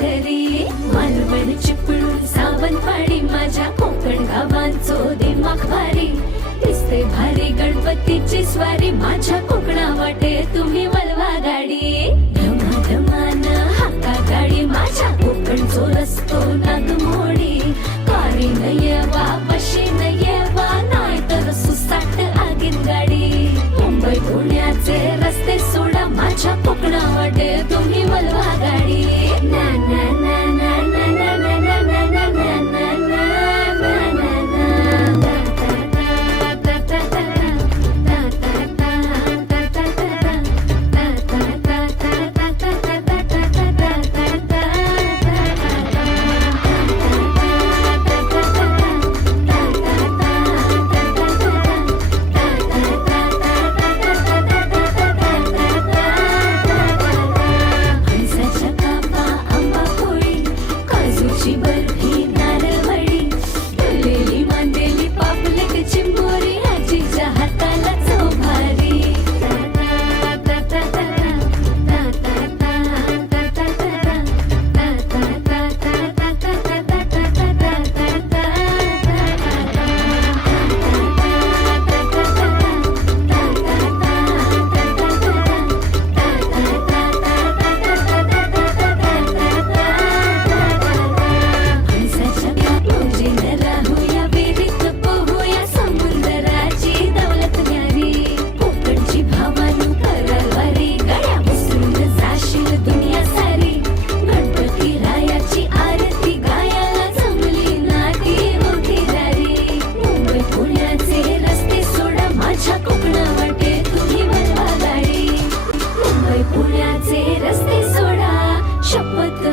घरी मालवण चिपळूण सावंतवाडी माझ्या कोकण गावांचो दिमाग भारी दिसते भारी गणपतीची स्वारी माझ्या कोकणा वाटे तुम्ही वळवा गाडी धमाधमान हाका गाडी माझ्या कोकणचो रस्तो नागमोडी कारी नयवा बशी नयवा नाही तर सुसाट आगीन गाडी मुंबई पुण्याचे रस्ते सोडा माझ्या कोकणा वाटे तुम्ही वळवा गाडी ना ना ना ना ना ना ना ना ना ना ना पुण्याचे रस्ते सोडा शपथ